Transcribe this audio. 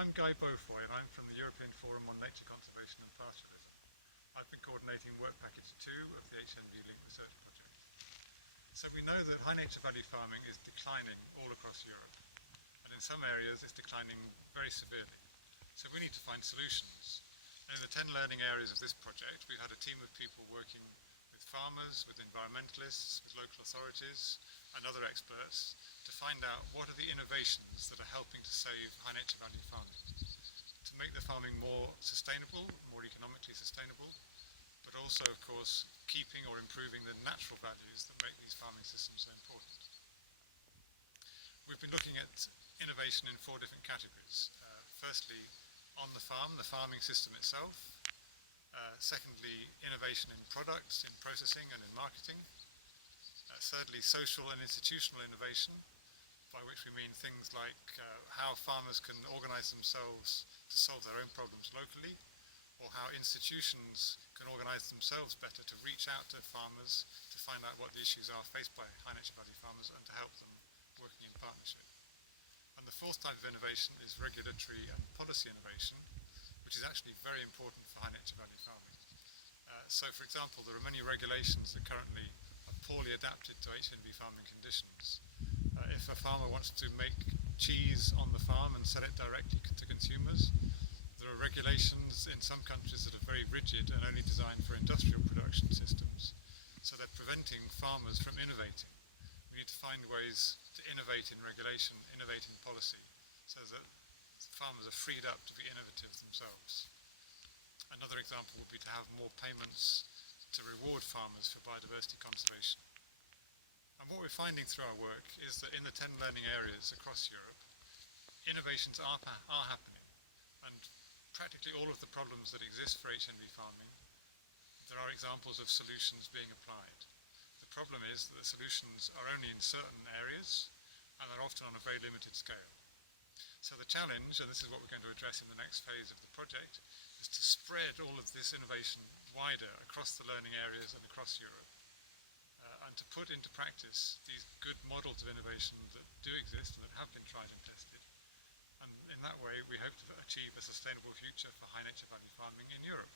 I'm Guy Beaufoy and I'm from the European Forum on Nature Conservation and Pastoralism. I've been coordinating Work Package 2 of the HNV Link Research Project. So we know that high nature value farming is declining all across Europe, and in some areas it's declining very severely. So we need to find solutions. And in the 10 learning areas of this project, we've had a team of people working with farmers, with environmentalists, with local authorities and other experts to find out what are the innovations that are helping to save high nature value farming, to make the farming more sustainable, more economically sustainable, but also, of course, keeping or improving the natural values that make these farming systems so important. We've been looking at innovation in 4 different categories. Firstly, on the farm, the farming system itself. Secondly, innovation in products, in processing and in marketing. Thirdly, social and institutional innovation, by which we mean things like how farmers can organise themselves to solve their own problems locally, or how institutions can organise themselves better to reach out to farmers to find out what the issues are faced by high nature value farmers and to help them working in partnership. And the 4th type of innovation is regulatory and policy innovation, which is actually very important for high nature value farming. So for example, there are many regulations that currently are poorly adapted to HNV farming conditions. If a farmer wants to make cheese on the farm and sell it directly to consumers, there are regulations in some countries that are very rigid and only designed for industrial production systems. So they're preventing farmers from innovating. We need to find ways to innovate in regulation, innovate in policy, so that farmers are freed up to be innovative themselves. Another example would be to have more payments to reward farmers for biodiversity conservation. And what we're finding through our work is that in the 10 learning areas across Europe, innovations are happening. And practically all of the problems that exist for HNV farming, there are examples of solutions being applied. The problem is that the solutions are only in certain areas and they're often on a very limited scale. So the challenge, and this is what we're going to address in the next phase of the project, is to spread all of this innovation wider across the learning areas and across Europe, and to put into practice these good models of innovation that do exist and that have been tried and tested. And in that way, we hope to achieve a sustainable future for high nature value farming in Europe.